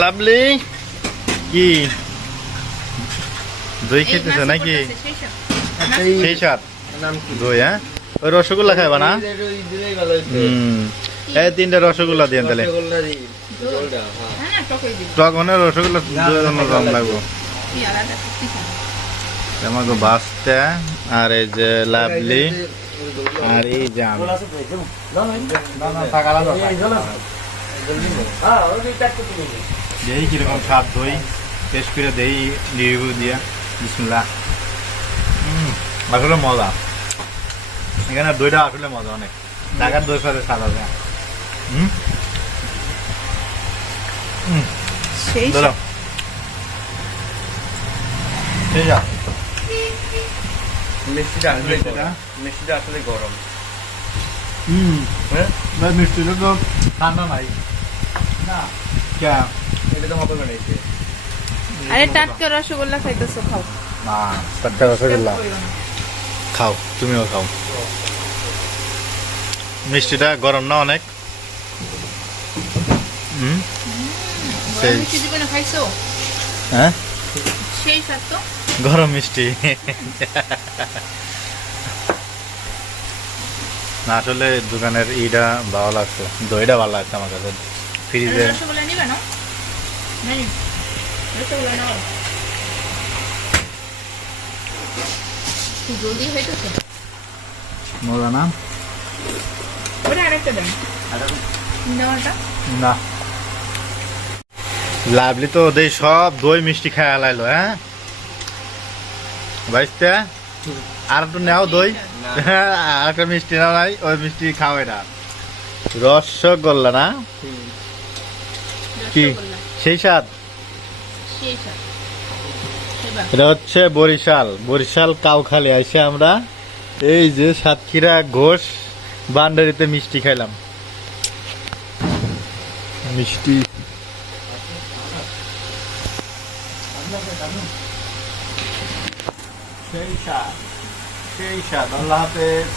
Lovely কি দই খেতেছে নাকি? সেই সাত দই, হ্যাঁ ওই রসগোল্লা খাইবা না? এই তিনটা রসগোল্লা দিয়ে তাহলে টক মানে রসগোল্লা রং লাগবো আমাকে বাসটা। আর এই যে লাভলি আর এই জাম দেই কিরকম স্বাদ দই টেস্ট করে দেই রিভিউ দিয়া। বিসমিল্লাহ। আসলে মজা, এখানে দইটা আসলে মজা অনেক। ঢাকার দই সাথে স্বাদ আছে। মিষ্টিটা আসলে গরম। মিষ্টিটা তো ঠান্ডা নাই না, এটা তো হবে বানাইছে। আরে টাটকা রসগোল্লা খাইতেছো, খাও না। টাটকা রসগোল্লা খাও, তুমিও খাও। মিষ্টিটা গরম না অনেক। সেই খাইছো? হ্যাঁ সেই স্বাদ তো। গরম মিষ্টি না, আসলে দোকানের ইটা ভালো লাগছে, দইটা ভালো লাগছে আমার কাছে। ফ্রিজে রসগোল্লা নিবে না? রসগোল্লা নাও, জলদি হইতেছে। মজা না? ওটা আরেকটা দেন নেওয়াটা। না, লাভলি তো ওদের সব দই মিষ্টি খায় লাইলো। হ্যাঁ ভাইস্তে আর একটু নেও দই, আর একটা মিষ্টি নাও নাই, ওই মিষ্টি খাও। এটা রসগোল্লা না কি সেই স্বাদ? এটা হচ্ছে বরিশাল, বরিশাল কাউখালী আইসে আমরা এই যে সাতক্ষীরা ঘোষ বান্ডারিতে মিষ্টি খাইলাম। মিষ্টি সেই স্বাদ, সেই স্বাদ। আল্লাহ হাফেজ।